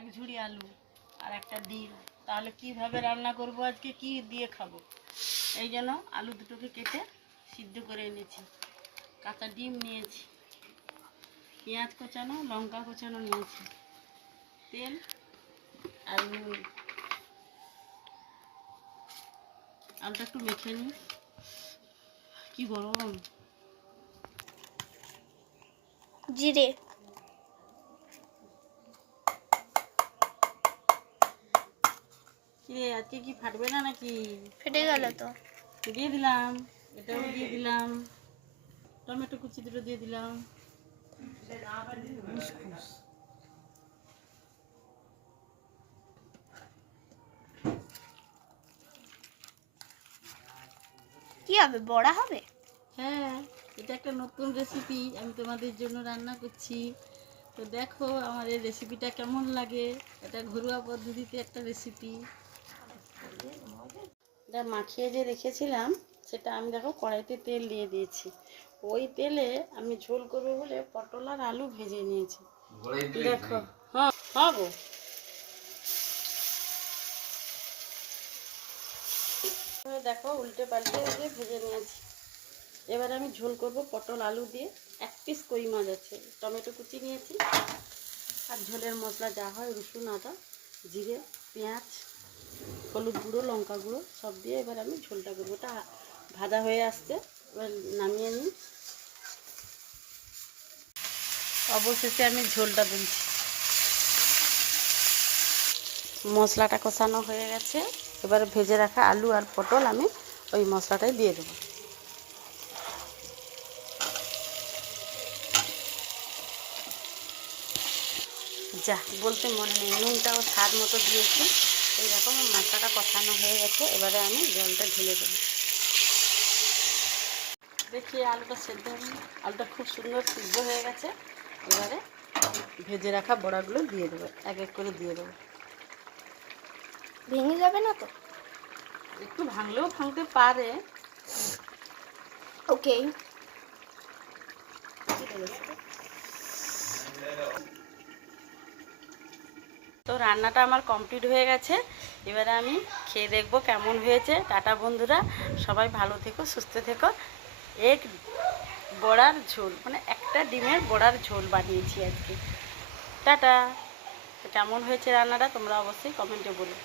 এক ঝুড়ি আলু আর একটা ডিম। তাহলে কিভাবে রান্না করব, আজকে কি দিয়ে খাবো, এই জন্য আলু দুটোকে কেটে সিদ্ধ করে এনেছি। কাঁচা ডিম নিয়েছি, পেঁয়াজ কোচানো, লঙ্কা কোচানো নিয়েছি, তেল আর নুন। আলুটা একটু মেখে নিই, কি গরম। জিরে, কিরে আজকে কি ফাটবে না নাকি? ফেটে গেল তো। দিয়ে দিলাম, এটাও দিয়ে দিলাম, টমেটো কুচি দুটো দিয়ে দিলাম। কি হবে, বড়া হবে? হ্যাঁ, এটা একটা নতুন রেসিপি আমি তোমাদের জন্য রান্না করছি। তো দেখো আমার এই রেসিপিটা কেমন লাগে। এটা ঘরোয়া পদ্ধতিতে একটা রেসিপি। এটা মাখিয়ে যে রেখেছিলাম সেটা আমি দেখো কড়াইতে তেল দিয়ে দিয়েছি। ওই তেলে আমি ঝোল করবো বলে পটল আর আলু ভেজে নিয়েছি। দেখো, হ্যাঁ হ্যাঁ গো, দেখো উল্টে পাল্টে দিয়ে ভেজে নিয়েছি। এবার আমি ঝোল করব পটল আলু দিয়ে। এক পিস কই মাছ আছে, টমেটো কুচি নিয়েছি, আর ঝোলের মশলা যা হয় রসুন, আদা, জিরে, পেঁয়াজ, হলুদ গুঁড়ো, লঙ্কা গুঁড়ো সব দিয়ে এবার আমি ঝোলটা করবো। ওটা ভাজা হয়ে আসছে, এবার নামিয়ে নিই। অবশেষে আমি ঝোলটা দিচ্ছি। মশলাটা কষানো হয়ে গেছে, এবার ভেজে রাখা আলু আর পটল আমি ওই মশলাটাই দিয়ে দেবো। যা বলতে মনে নেই, নুনটাও স্বাদ মতো দিয়েছি। এইরকম মশলাটা কষানো হয়ে গেছে, এবারে আমি জলটা ঢেলে দেবো। দেখি আলুটা সেদ্ধ হয়নি, আলুটা খুব সুন্দর সিদ্ধ হয়ে গেছে। এবারে ভেজে রাখা বড়াগুলো দিয়ে দেবো, এক এক করে দিয়ে দেবো। ভেঙে যাবে না তো? একটু ভাঙলেও ভাঙতে পারে। ওকে। তো রান্নাটা আমার কমপ্লিট হয়ে গেছে, এবারে আমি খেয়ে দেখবো কেমন হয়েছে। টাটা বন্ধুরা, সবাই ভালো থেকো, সুস্থ থেকো। এক বড়ার ঝোল, মানে একটা ডিমের বড়ার ঝোল বানিয়েছি আজকে। টাটা। কেমন হয়েছে রান্নাটা তোমরা অবশ্যই কমেন্টে বলো।